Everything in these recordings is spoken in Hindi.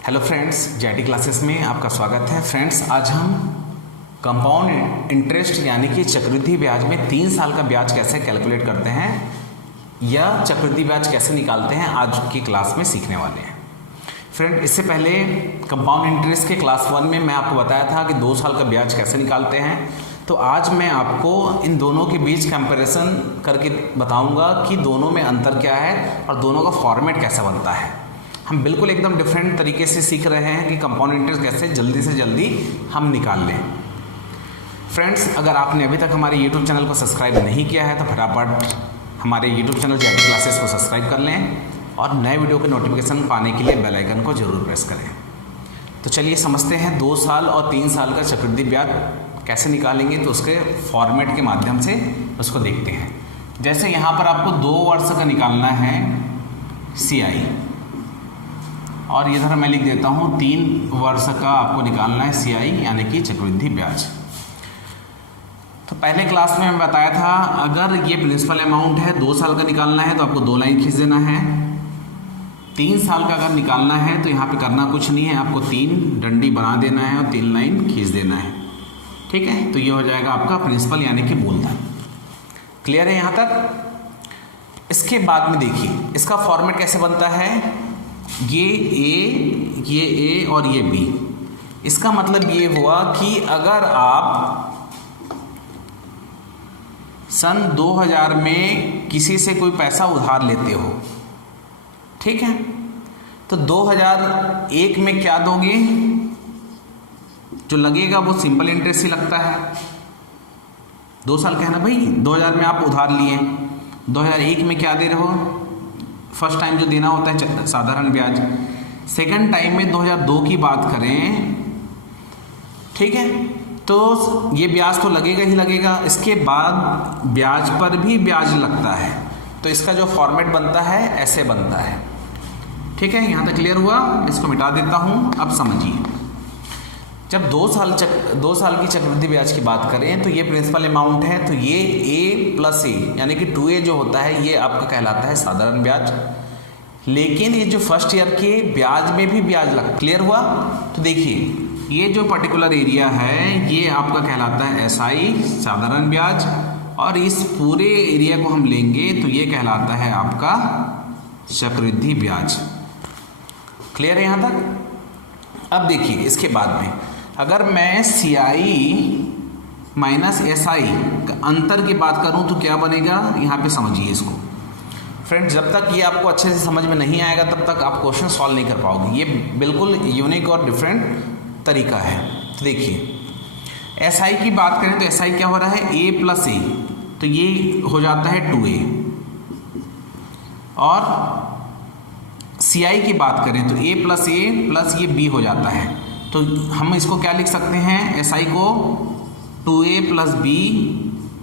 हेलो फ्रेंड्स, जेटी क्लासेस में आपका स्वागत है। फ्रेंड्स, आज हम कंपाउंड इंटरेस्ट यानी कि चक्रवृद्धि ब्याज में 3 साल का ब्याज कैसे कैलकुलेट करते हैं या चक्रवृद्धि ब्याज कैसे निकालते हैं आज की क्लास में सीखने वाले हैं। फ्रेंड, इससे पहले कंपाउंड इंटरेस्ट के क्लास 1 में मैं आपको बताया था कि 2 साल का ब्याज कैसे निकालते हैं। तो आज मैं आपको इन दोनों के बीच कंपैरिजन करके बताऊंगा कि दोनों में अंतर क्या है और दोनों का फॉर्मेट कैसे बनता है। हम बिल्कुल एकदम डिफरेंट तरीके से सीख रहे हैं कि कंपाउंड इंटरेस्ट कैसे जल्दी से जल्दी हम निकाल लें। फ्रेंड्स, अगर आपने अभी तक हमारे यूट्यूब चैनल को सब्सक्राइब नहीं किया है तो फटाफट हमारे यूट्यूब चैनल जेटी क्लासेस को सब्सक्राइब कर लें और नए वीडियो के नोटिफिकेशन पाने के लिए बेल आइकन को जरूर प्रेस करें। तो चलिए समझते हैं 2 साल और 3 साल का चक्रवृद्धि ब्याज कैसे निकालेंगे। तो उसके फॉर्मेट के माध्यम से उसको देखते हैं। जैसे यहाँ पर आपको 2 वर्ष का निकालना है CI और इधर मैं लिख देता हूँ 3 वर्ष का आपको निकालना है CI यानी कि चक्रवृद्धि ब्याज। तो पहले क्लास में मैं बताया था अगर ये प्रिंसिपल अमाउंट है 2 साल का निकालना है तो आपको 2 लाइन खींच देना है। 3 साल का अगर निकालना है तो यहाँ पे करना कुछ नहीं है, आपको 3 डंडी बना देना है और 3 लाइन खींच देना है। ठीक है, तो ये हो जाएगा आपका प्रिंसिपल यानी कि मूलधन। क्लियर है यहाँ तक। इसके बाद में देखिए इसका फॉर्मेट कैसे बनता है। ये A और ये B। इसका मतलब ये हुआ कि अगर आप सन 2000 में किसी से कोई पैसा उधार लेते हो, ठीक है, तो 2001 में क्या दोगे, जो लगेगा वो सिंपल इंटरेस्ट ही लगता है। 2 साल का है ना भाई, 2000 में आप उधार लिए, 2001 में क्या दे रहे हो, फर्स्ट टाइम जो देना होता है साधारण ब्याज। सेकंड टाइम में 2002 की बात करें, ठीक है, तो ये ब्याज तो लगेगा ही लगेगा। इसके बाद ब्याज पर भी ब्याज लगता है। तो इसका जो फॉर्मेट बनता है ऐसे बनता है। ठीक है, यहाँ तक क्लियर हुआ। इसको मिटा देता हूँ। अब समझिए, जब 2 साल की चक्रवृद्धि ब्याज की बात करें तो ये प्रिंसिपल अमाउंट है, तो ये A+A यानी कि 2A जो होता है ये आपका कहलाता है साधारण ब्याज। लेकिन ये जो फर्स्ट ईयर के ब्याज में भी ब्याज लगता है। क्लियर हुआ। तो देखिए ये जो पर्टिकुलर एरिया है ये आपका कहलाता है SI साधारण ब्याज और इस पूरे एरिया को हम लेंगे तो ये कहलाता है आपका चक्रवृद्धि ब्याज। क्लियर है यहाँ तक। अब देखिए इसके बाद में अगर मैं CI माइनस SI का अंतर की बात करूं तो क्या बनेगा, यहाँ पे समझिए इसको। फ्रेंड्स, जब तक ये आपको अच्छे से समझ में नहीं आएगा तब तक आप क्वेश्चन सॉल्व नहीं कर पाओगे। ये बिल्कुल यूनिक और डिफरेंट तरीका है। तो देखिए SI की बात करें तो SI क्या हो रहा है, A+A, तो ये हो जाता है 2A। और CI की बात करें तो A+A प्लस ये B हो जाता है। तो हम इसको क्या लिख सकते हैं, SI को 2A + B,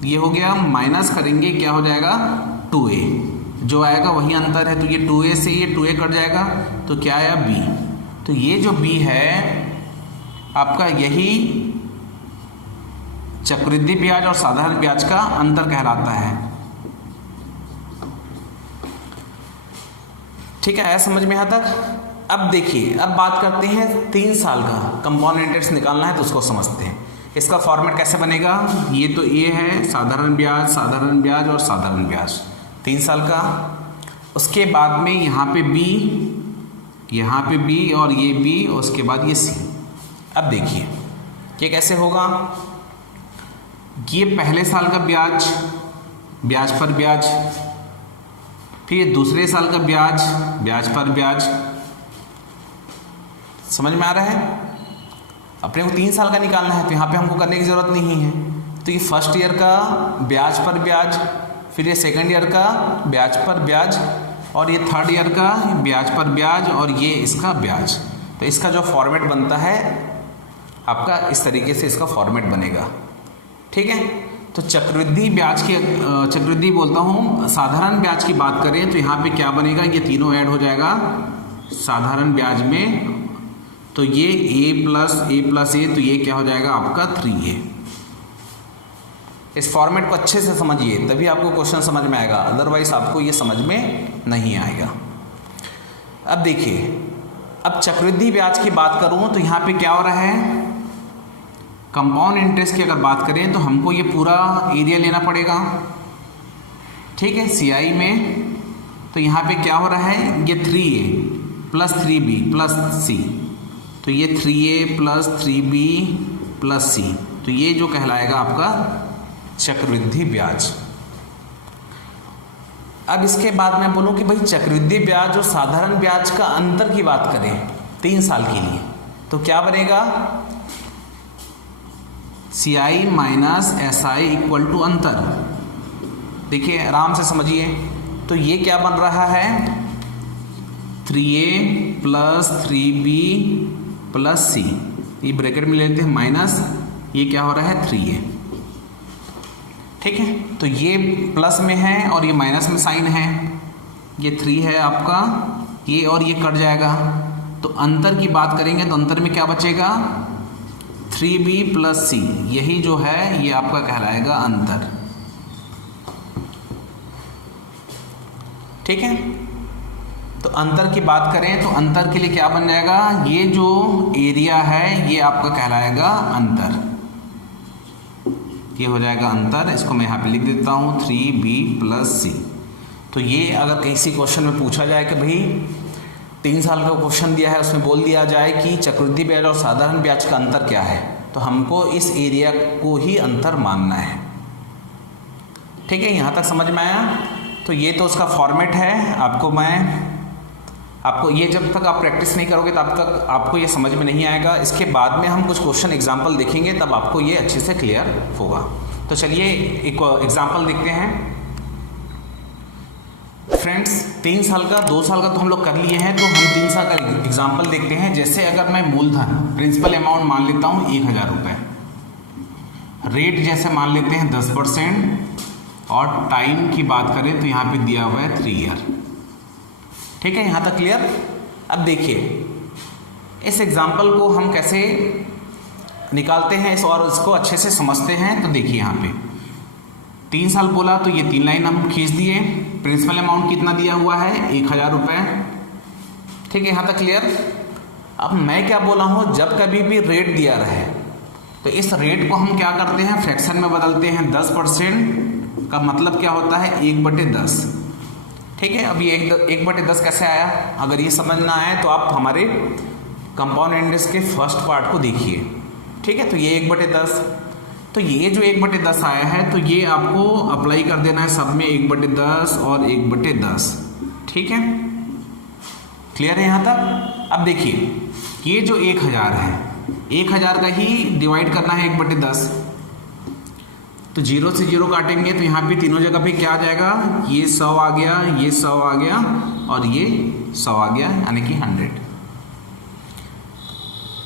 ये हो गया, माइनस करेंगे क्या हो जाएगा 2A, जो आएगा वही अंतर है। तो ये 2A से ये 2A कट जाएगा तो क्या आया B। तो ये जो B है आपका यही चक्रवृद्धि ब्याज और साधारण ब्याज का अंतर कहलाता है। ठीक है, आया समझ में यहाँ तक। अब देखिए अब बात करते हैं 3 साल का कंपाउंड इंटरेस्ट निकालना है तो उसको समझते हैं। इसका फॉर्मेट कैसे बनेगा। ये तो A है साधारण ब्याज और साधारण ब्याज 3 साल का। उसके बाद में यहाँ पे B और ये B और उसके बाद ये C। अब देखिए ये कैसे होगा। ये पहले साल का ब्याज पर ब्याज, फिर दूसरे साल का ब्याज पर ब्याज। समझ में आ रहा है। अपने को 3 साल का निकालना है तो यहाँ पे हमको करने की ज़रूरत नहीं है। तो ये फर्स्ट ईयर का ब्याज पर ब्याज, फिर ये सेकंड ईयर का ब्याज पर ब्याज और ये थर्ड ईयर का ब्याज पर ब्याज और ये इसका ब्याज। तो इसका जो फॉर्मेट बनता है आपका इस तरीके से इसका फॉर्मेट बनेगा। ठीक है, तो चक्रवृद्धि बोलता हूँ, साधारण ब्याज की बात करें तो यहाँ पे क्या बनेगा, ये तीनों ऐड हो जाएगा साधारण ब्याज में। तो ये A+A तो ये क्या हो जाएगा आपका 3A। इस फॉर्मेट को अच्छे से समझिए तभी आपको क्वेश्चन समझ में आएगा, अदरवाइज आपको ये समझ में नहीं आएगा। अब देखिए अब चक्रवृद्धि ब्याज की बात करूं तो यहाँ पे क्या हो रहा है, कंपाउंड इंटरेस्ट की अगर बात करें तो हमको ये पूरा एरिया लेना पड़ेगा, ठीक है, CI में। तो यहाँ पे क्या हो रहा है, ये 3A plus 3B plus C, तो ये 3A plus 3B plus C, तो ये जो कहलाएगा आपका चक्रवृद्धि ब्याज। अब इसके बाद मैं बोलूँ कि भाई चक्रवृद्धि ब्याज और साधारण ब्याज का अंतर की बात करें 3 साल के लिए, तो क्या बनेगा, CI minus SI equal to अंतर। देखिए आराम से समझिए, तो ये क्या बन रहा है, 3A plus 3B plus C, ये ब्रैकेट में लेते हैं माइनस, ये क्या हो रहा है 3A, ठीक है। तो ये प्लस में है और ये माइनस में साइन है, ये 3 है आपका, ये और ये कट जाएगा, तो अंतर की बात करेंगे तो अंतर में क्या बचेगा, 3B प्लस C, यही जो है ये आपका कहलाएगा अंतर, ठीक है। तो अंतर की बात करें तो अंतर के लिए क्या बन जाएगा, ये जो एरिया है ये आपका कहलाएगा अंतर, ये हो जाएगा अंतर। इसको मैं यहाँ पे लिख देता हूँ 3B प्लस C। तो ये अगर किसी क्वेश्चन में पूछा जाए कि भाई 3 साल का क्वेश्चन दिया है, उसमें बोल दिया जाए कि चक्रवृद्धि ब्याज और साधारण ब्याज का अंतर क्या है, तो हमको इस एरिया को ही अंतर मानना है, ठीक है। यहाँ तक समझ में आया। तो ये तो उसका फॉर्मेट है, आपको ये जब तक आप प्रैक्टिस नहीं करोगे तब तक आपको ये समझ में नहीं आएगा। इसके बाद में हम कुछ क्वेश्चन एग्जाम्पल देखेंगे, तब आपको ये अच्छे से क्लियर होगा। तो चलिए एक एग्जाम्पल देखते हैं फ्रेंड्स। 3 साल का 2 साल का तो हम लोग कर लिए हैं, तो हम 3 साल का एग्जाम्पल देखते हैं। जैसे अगर मैं मूलधन प्रिंसिपल अमाउंट मान लेता हूँ 1000 रुपये, रेट जैसे मान लेते हैं 10%, और टाइम की बात करें तो यहाँ पे दिया हुआ है 3 ईयर, ठीक है। यहाँ तक क्लियर। अब देखिए इस एग्जाम्पल को हम कैसे निकालते हैं और इसको अच्छे से समझते हैं। तो देखिए यहाँ पे 3 साल बोला तो ये 3 लाइन हम खींच दिए। प्रिंसिपल अमाउंट कितना दिया हुआ है 1000 रुपये, ठीक है। यहाँ तक क्लियर। अब मैं क्या बोला हूँ, जब कभी भी रेट दिया रहे तो इस रेट को हम क्या करते हैं, फ्रैक्शन में बदलते हैं। 10% का मतलब क्या होता है 1/10, ठीक है। अब ये 1/10 कैसे आया, अगर ये समझना है तो आप हमारे कंपाउंड इंटरेस्ट के फर्स्ट पार्ट को देखिए, ठीक है। तो ये 1/10, तो ये जो 1/10 आया है तो ये आपको अप्लाई कर देना है सब में 1/10 और 1/10, ठीक है। क्लियर है यहाँ तक। अब देखिए ये जो 1000 है, 1000 का ही डिवाइड करना है 1/10, तो 0 से 0 काटेंगे तो यहाँ पे तीनों जगह पे क्या आ जाएगा, ये 100 आ गया, ये 100 आ गया और ये 100 आ गया, यानी कि 100,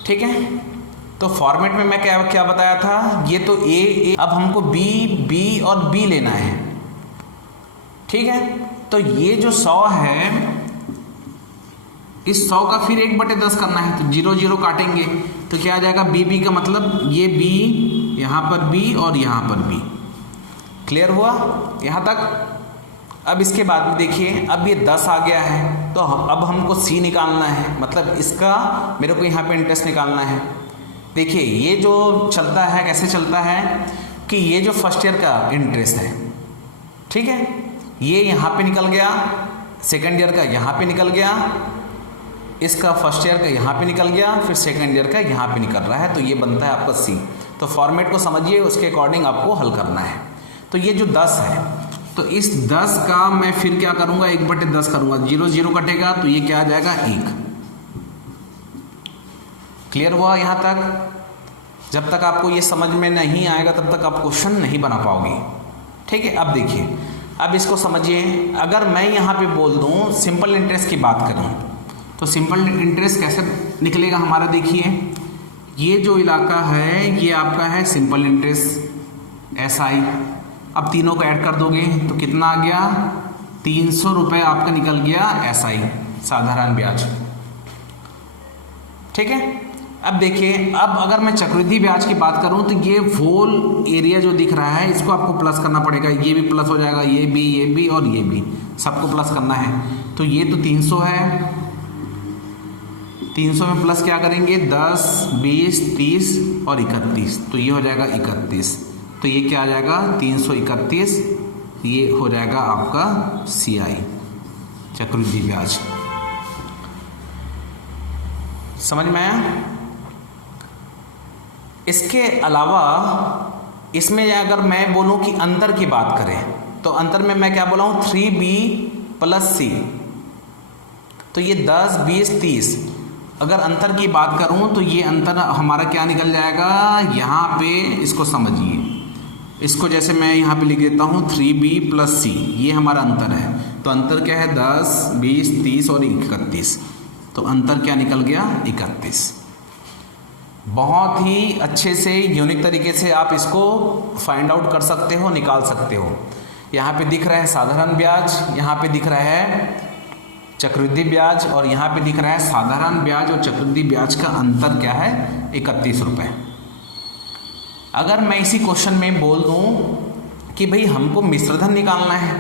ठीक है। तो फॉर्मेट में मैं क्या बताया था, ये तो ए, अब हमको बी और बी लेना है, ठीक है। तो ये जो 100 है, इस 100 का फिर 1/10 करना है, तो 0 0 काटेंगे तो क्या आ जाएगा, बी का मतलब ये बी, यहाँ पर बी और यहाँ पर बी। क्लियर हुआ यहाँ तक। अब इसके बाद में देखिए, अब ये 10 आ गया है, तो अब हमको सी निकालना है, मतलब इसका मेरे को यहाँ पे इंटरेस्ट निकालना है। देखिए ये जो चलता है, कैसे चलता है कि ये जो फर्स्ट ईयर का इंटरेस्ट है, ठीक है, ये यहाँ पे निकल गया, सेकेंड ईयर का यहाँ पे निकल गया, इसका फर्स्ट ईयर का यहाँ पे निकल गया, फिर सेकेंड ईयर का यहाँ पे निकल रहा है, तो ये बनता है आपका सी। तो फॉर्मेट को समझिए, उसके अकॉर्डिंग आपको हल करना है। तो ये जो 10 है, तो इस 10 का मैं फिर क्या करूँगा, 1/10 करूँगा, 0 0 कटेगा तो ये क्या आ जाएगा 1। क्लियर हुआ यहाँ तक। जब तक आपको ये समझ में नहीं आएगा तब तक आप क्वेश्चन नहीं बना पाओगे, ठीक है। अब देखिए, अब इसको समझिए, अगर मैं यहाँ पे बोल दूँ सिंपल इंटरेस्ट की बात करूँ तो सिंपल इंटरेस्ट कैसे निकलेगा हमारा। देखिए ये जो इलाका है ये आपका है सिंपल इंटरेस्ट SI। अब तीनों को ऐड कर दोगे तो कितना आ गया, 300 रुपये आपका निकल गया SI, साधारण ब्याज, ठीक है। अब देखिए, अब अगर मैं चक्रवृद्धि ब्याज की बात करूं तो ये होल एरिया जो दिख रहा है इसको आपको प्लस करना पड़ेगा, ये भी प्लस हो जाएगा, ये भी और ये भी, सबको प्लस करना है। तो ये तो 300 है, 300 में प्लस क्या करेंगे 10, 20, 30 और 31, तो ये हो जाएगा 31। तो ये क्या आ जाएगा 331, ये हो जाएगा आपका CI चक्रवृद्धि ब्याज। समझ में आया? इसके अलावा इसमें अगर मैं बोलूं कि अंतर की बात करें तो अंतर में मैं क्या बोला हूं 3B + C, तो ये 10, 20, 30। अगर अंतर की बात करूं तो ये अंतर हमारा क्या निकल जाएगा, यहाँ पे इसको समझिए, इसको जैसे मैं यहाँ पे लिख देता हूँ 3B + C, ये हमारा अंतर है। तो अंतर क्या है 10, 20, 30 और 31, तो अंतर क्या निकल गया 31। बहुत ही अच्छे से यूनिक तरीके से आप इसको फाइंड आउट कर सकते हो, निकाल सकते हो। यहाँ पे दिख रहा है साधारण ब्याज, यहाँ पे दिख रहा है चक्रवृद्धि ब्याज, और यहाँ पे दिख रहा है साधारण ब्याज और चक्रवृद्धि ब्याज का अंतर क्या है 31 रुपये। अगर मैं इसी क्वेश्चन में बोल दूँ कि भाई हमको मिश्रधन निकालना है,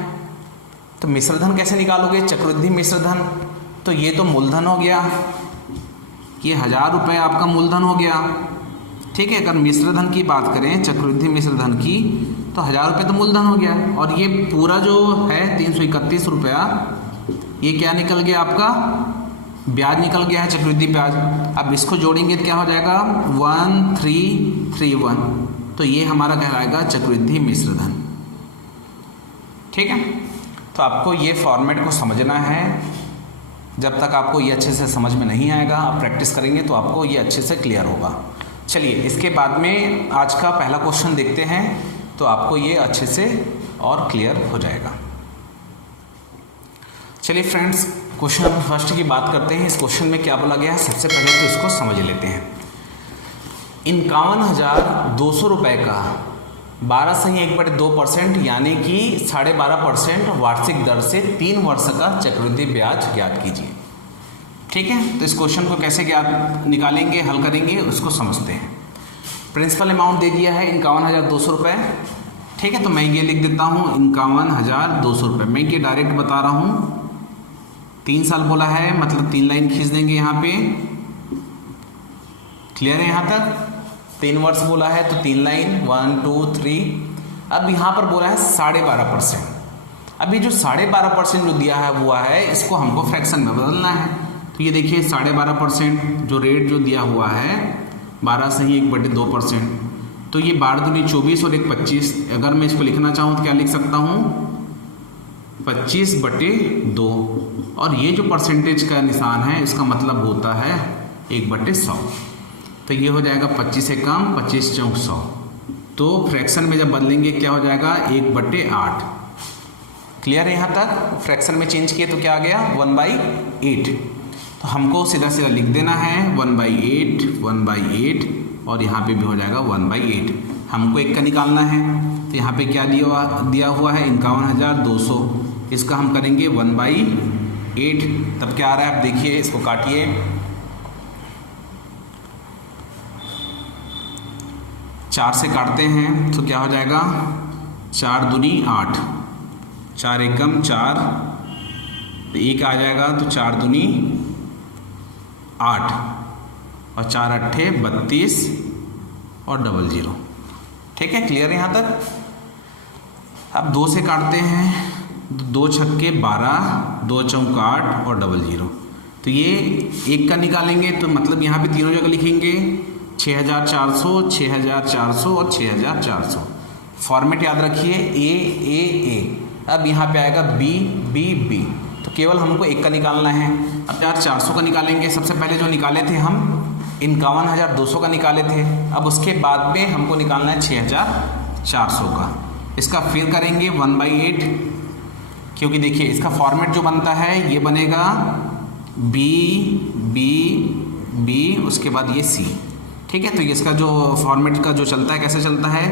तो मिश्रधन कैसे निकालोगे, चक्रवृद्धि मिश्रधन, तो ये तो मूलधन हो गया, ये 1000 रुपये आपका मूलधन हो गया। ठीक है, अगर मिश्रधन की बात करें चक्रवृद्धि मिश्रधन की, तो 1000 रुपये तो मूलधन हो गया, और ये पूरा जो है 331 रुपया, ये क्या निकल गया आपका ब्याज निकल गया है चक्रवृद्धि ब्याज। अब इसको जोड़ेंगे तो क्या हो जाएगा 1331, तो ये हमारा कहलाएगा चक्रवृद्धि मिश्रधन। ठीक है, तो आपको ये फॉर्मेट को समझना है। जब तक आपको ये अच्छे से समझ में नहीं आएगा, आप प्रैक्टिस करेंगे तो आपको ये अच्छे से क्लियर होगा। चलिए इसके बाद में आज का पहला क्वेश्चन देखते हैं, तो आपको ये अच्छे से और क्लियर हो जाएगा। चलिए फ्रेंड्स, क्वेश्चन नंबर फर्स्ट की बात करते हैं। इस क्वेश्चन में क्या बोला गया है, सबसे पहले तो इसको समझ लेते हैं। 51,200 रुपये का 12.1/2% यानी कि 12.5% वार्षिक दर से 3 वर्ष का चक्रवृद्धि ब्याज ज्ञात कीजिए। ठीक है, तो इस क्वेश्चन को कैसे ज्ञात निकालेंगे, हल करेंगे, उसको समझते हैं। प्रिंसिपल अमाउंट दे दिया है 51,200 रुपये। ठीक है, तो मैं ये लिख देता हूँ 51,200 रुपये। मैं ये डायरेक्ट बता रहा हूँ, 3 साल बोला है, मतलब 3 लाइन खींच देंगे यहाँ पे। क्लियर है यहाँ तक? 3 वर्ष बोला है तो 3 लाइन 1, 2, 3। अब यहाँ पर बोला है 12.5%। अभी जो 12.5% जो दिया है हुआ है, इसको हमको फ्रैक्शन में बदलना है। तो ये देखिए 12.5% जो रेट जो दिया हुआ है 12.1/2%, तो ये 12 दूनी 24 और 1 25। अगर मैं इसको लिखना चाहूँ तो क्या लिख सकता हूँ 25/2, और ये जो परसेंटेज का निशान है इसका मतलब होता है 1/100। तो ये हो जाएगा 25 से कम, 25 चौक 100। तो फ्रैक्शन में जब बदलेंगे क्या हो जाएगा 1/8। क्लियर है यहाँ तक? फ्रैक्शन में चेंज किए तो क्या आ गया 1/8। तो हमको सीधा सीधा लिख देना है 1/8, 1/8, और यहाँ पे भी हो जाएगा 1/8। हमको एक का निकालना है, तो यहाँ पे क्या दिया हुआ है 51,200। इसका हम करेंगे 1/8। तब क्या आ रहा है आप देखिए, इसको काटिए। चार से काटते हैं तो क्या हो जाएगा 4 दूनी 8, 4 एकम 4, तो 1 आ जाएगा, तो 4 दूनी 8 और 4 अट्ठे 32 और 00। ठीक है, क्लियर है यहाँ तक? अब 2 से काटते हैं, 2 छक्के 12, 2 चौक 8 और 00। तो ये 1 का निकालेंगे तो मतलब यहाँ पे तीनों जगह लिखेंगे 6,400, 6,400 और 6,400। फॉर्मेट याद रखिए A। अब यहाँ पे आएगा B। तो केवल हमको 1 का निकालना है। अब 400 का निकालेंगे। सबसे पहले जो निकाले थे हम 51,200 का निकाले थे। अब उसके बाद में हमको निकालना है 6,400 का। इसका फिर करेंगे 1/8, क्योंकि देखिए इसका फॉर्मेट जो बनता है ये बनेगा B, उसके बाद ये C। ठीक है, तो इसका जो फॉर्मेट का जो चलता है कैसे चलता है,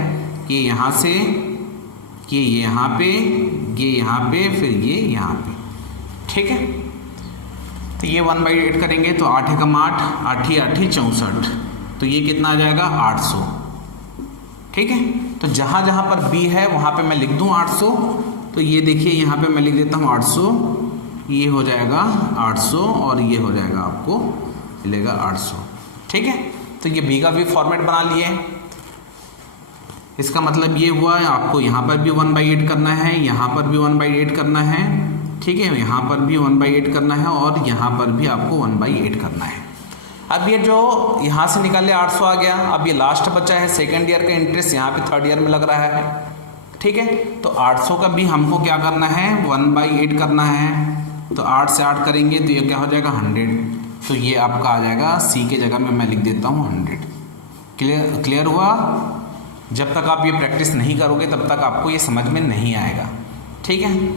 ये यहाँ से, ये यहाँ पे, ये यहाँ पे, फिर ये यहाँ पे। ठीक है, तो ये 1/8 करेंगे तो 8 एकम 8, 8 ही 64, तो ये कितना आ जाएगा 800। ठीक है, तो जहाँ जहाँ पर B है वहाँ पे मैं लिख दूँ 800। तो ये देखिए यहाँ पे मैं लिख देता हूँ 800, ये हो जाएगा 800 और ये हो जाएगा आपको मिलेगा 800। ठीक है, तो ये बी का भी फॉर्मेट बना लिए। इसका मतलब ये हुआ आपको यहाँ पर भी 1/8 करना है, यहाँ पर भी 1/8 करना है, ठीक है, यहाँ पर भी 1/8 करना है और यहाँ पर भी आपको 1/8 करना है। अब ये जो यहाँ से निकाले 800 आ गया। अब ये लास्ट बचा है सेकेंड ईयर का इंटरेस्ट, यहाँ पे थर्ड ईयर में लग रहा है। ठीक है, तो 800 का भी हमको क्या करना है, 1/8 करना है। तो 8 से 8 करेंगे तो ये क्या हो जाएगा 100। तो ये आपका आ जाएगा सी के जगह में मैं लिख देता हूँ 100। क्लियर हुआ? जब तक आप ये प्रैक्टिस नहीं करोगे तब तक आपको ये समझ में नहीं आएगा। ठीक है,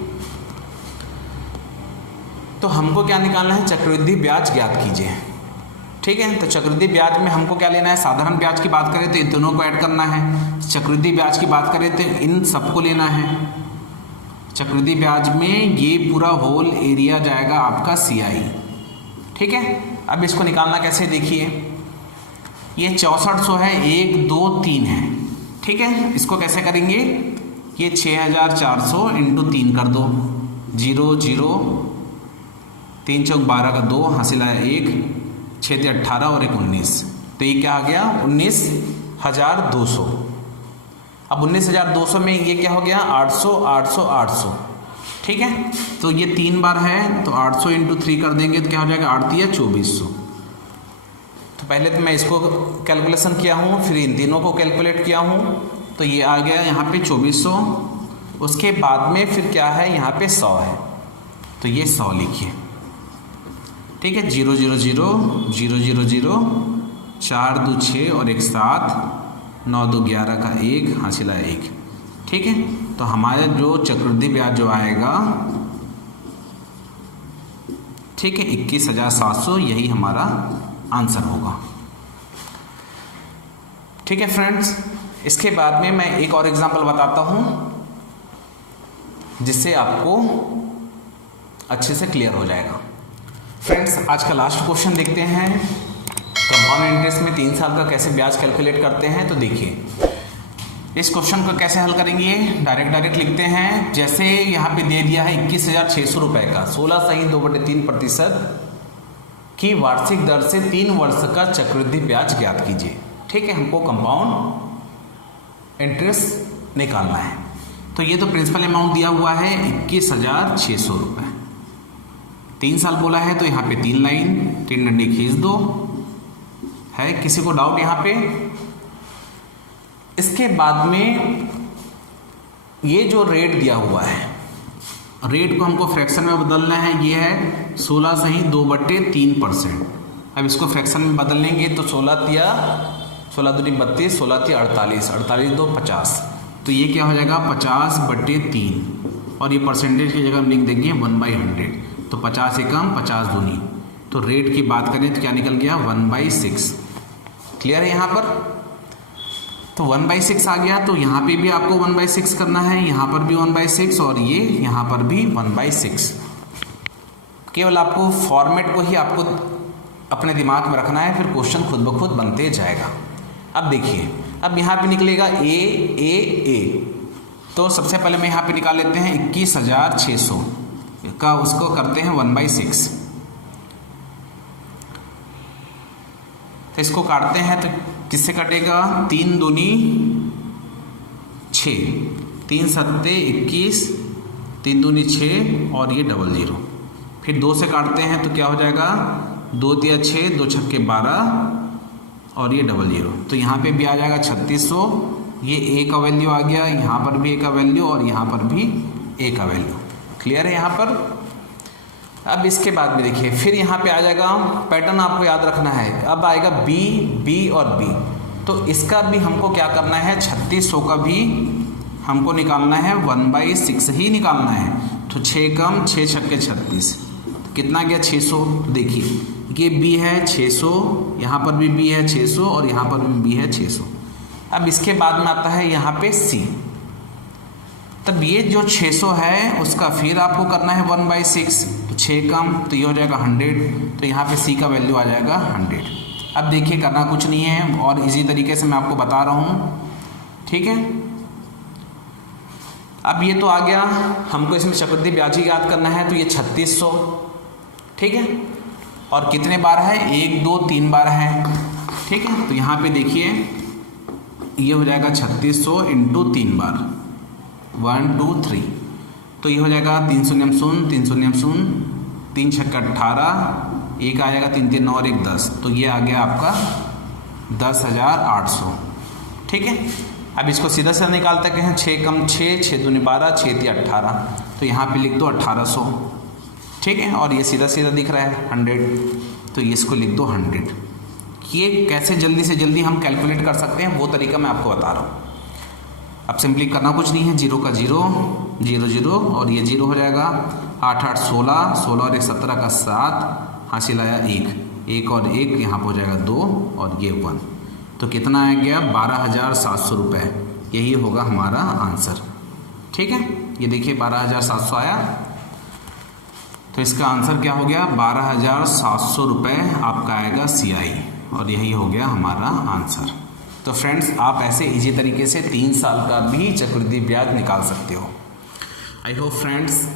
तो हमको क्या निकालना है, चक्रवृद्धि ब्याज ज्ञात कीजिए। ठीक है, तो चक्रवृद्धि ब्याज में हमको क्या लेना है, साधारण ब्याज की बात करें तो इन दोनों को ऐड करना है, चक्रवृद्धि ब्याज की बात करें तो इन सबको लेना है। चक्रवृद्धि ब्याज में ये पूरा होल एरिया जाएगा आपका CI। ठीक है, अब इसको निकालना कैसे देखिए, ये 6400 है, 1 2 3 है। ठीक है, इसको कैसे करेंगे, ये 6400 इंटू 3 कर दो, 0 0 3 चौक 12 का 2 हासिल आया 1, 6 18 और 1 19। तो ये क्या आ गया 19,200। अब 19,200 में ये क्या हो गया 800 800 800। ठीक है, तो ये 3 बार है तो 800 इंटू 3 कर देंगे तो क्या हो जाएगा 8 या 2400। तो पहले तो मैं इसको कैलकुलेशन किया हूँ, फिर इन तीनों को कैलकुलेट किया हूँ, तो ये आ गया यहाँ पे 2400। उसके बाद में फिर क्या है यहाँ पे 100 है, तो ये 100 लिखिए। ठीक है, 0 0 0 0 0 0 4 2 6 और 1 7, 9 2 11 का 1 हासिल आया 1। ठीक है, तो हमारा जो चक्रवृद्धि ब्याज जो आएगा, ठीक है, 21,700, यही हमारा आंसर होगा। ठीक है फ्रेंड्स, इसके बाद में मैं एक और एग्जांपल बताता हूं जिससे आपको अच्छे से क्लियर हो जाएगा। फ्रेंड्स, आज का लास्ट क्वेश्चन देखते हैं, कंपाउंड इंटरेस्ट में 3 साल का कैसे ब्याज कैलकुलेट करते हैं। तो देखिए इस क्वेश्चन को कैसे हल करेंगे, डायरेक्ट लिखते हैं। जैसे यहाँ पे दे दिया है 21,600 रुपये का 16.2/3% की वार्षिक दर से 3 वर्ष का चक्रवृद्धि ब्याज ज्ञात कीजिए। ठीक है, हमको कंपाउंड इंटरेस्ट निकालना है। तो ये तो प्रिंसिपल अमाउंट दिया हुआ है 21,600 रुपये, 3 साल बोला है तो यहाँ पे 3 लाइन 3 डंडी खींच दो। है किसी को डाउट यहाँ पे? इसके बाद में ये जो रेट दिया हुआ है, रेट को हमको फ्रैक्शन में बदलना है। ये है 16.2/3%। अब इसको फ्रैक्शन में बदल लेंगे तो 16 तिया 32, 16 तिया 48, 48 2 50। तो ये क्या हो जाएगा 50/3 और ये परसेंटेज की जगह हम लिख देंगे 1/100। तो 50 एकम 50 दूनी, तो रेट की बात करें तो क्या निकल गया 1/6। क्लियर है यहाँ पर? तो 1/6 आ गया, तो यहाँ पे भी आपको 1/6 करना है, यहाँ पर भी 1/6 और ये यहाँ पर भी 1/6। केवल आपको फॉर्मेट को ही आपको अपने दिमाग में रखना है, फिर क्वेश्चन खुद ब खुद बनते जाएगा। अब देखिए, अब यहाँ पे निकलेगा ए। तो सबसे पहले मैं यहाँ पे निकाल लेते हैं 21,600 का, उसको करते हैं 1/6। तो इसको काटते हैं तो किससे कटेगा, 3 दूनी 6, 3 सत्ते 21, 3 दूनी 6 और ये 00। फिर 2 से काटते हैं तो क्या हो जाएगा 2 तिया 6, 2 छक्के 12 और ये 00। तो यहाँ पे भी आ जाएगा 3600। ये ए का वैल्यू आ गया, यहाँ पर भी ए का वैल्यू और यहाँ पर भी ए का वैल्यू। क्लियर है यहाँ पर? अब इसके बाद में देखिए, फिर यहाँ पे आ जाएगा, पैटर्न आपको याद रखना है। अब आएगा बी और बी, तो इसका भी हमको क्या करना है, 3600 का भी हमको निकालना है, 1/6 ही निकालना है। तो 6 कम 6 छक्के 36, कितना गया 600। देखिए ये बी है 600, यहाँ पर भी बी है 600 और यहाँ पर भी बी है 600। अब इसके बाद में आता है यहाँ पे सी। तब ये जो 600 है उसका फिर आपको करना है 1/6, तो 6 कम तो ये हो जाएगा 100। तो यहाँ पे सी का वैल्यू आ जाएगा 100। अब देखिए करना कुछ नहीं है और इजी तरीके से मैं आपको बता रहा हूँ। ठीक है, अब ये तो आ गया, हमको इसमें चक्रवृद्धि ब्याज ही याद करना है, तो ये 3600। ठीक है, और कितने बार है, 1 2 3 बार है, ठीक है। तो यहाँ पे देखिए ये हो जाएगा 3600 इंटू 3 बार, 1 2 3, तो ये हो जाएगा 3 शून्य शून्य, 3 शून्य शून्य, 3 छक्का 18, एक आ जाएगा 3 3 9 और 1 10, तो ये आ गया आपका 10,800, ठीक है। अब इसको सीधा सीधा निकालते हैं, 6 कम 6, 6 दूनी 12, 6 3 18, तो यहाँ पे लिख दो 1800, ठीक है। और ये सीधा सीधा दिख रहा है 100, तो ये इसको लिख दो 100। ये कैसे जल्दी से जल्दी हम कैलकुलेट कर सकते हैं वो तरीका मैं आपको बता रहा हूँ। अब सिंपली करना कुछ नहीं है, 0 का 0 0 0 और ये 0 हो जाएगा, 8 8 16, 16 और 1 17 का 7, हासिल आया 1 और 1 यहाँ पर हो जाएगा 2 और ये 1, तो कितना आ गया 12,700 रुपये। यही होगा हमारा आंसर, ठीक है। ये देखिए 12,700 आया, तो इसका आंसर क्या हो गया, 12,700 रुपये आपका आएगा CI, और यही हो गया हमारा आंसर। तो फ्रेंड्स आप ऐसे इजी तरीके से 3 साल का भी चक्रवृद्धि ब्याज निकाल सकते हो। आई होप फ्रेंड्स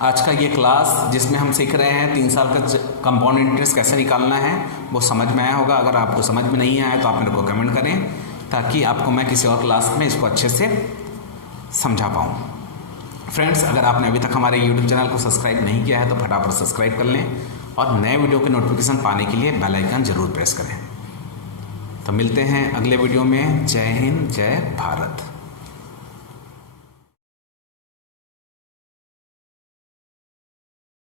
आज का ये क्लास जिसमें हम सीख रहे हैं 3 साल का कंपाउंड इंटरेस्ट कैसे निकालना है वो समझ में आया होगा। अगर आपको समझ में नहीं आया तो आप मेरे को कमेंट करें, ताकि आपको मैं किसी और क्लास में इसको अच्छे से समझा पाऊँ। फ्रेंड्स अगर आपने अभी तक हमारे YouTube चैनल को सब्सक्राइब नहीं किया है तो फटाफट सब्सक्राइब कर लें, और नए वीडियो के नोटिफिकेशन पाने के लिए बेल आइकन ज़रूर प्रेस करें। तो मिलते हैं अगले वीडियो में। जय हिंद, जय भारत।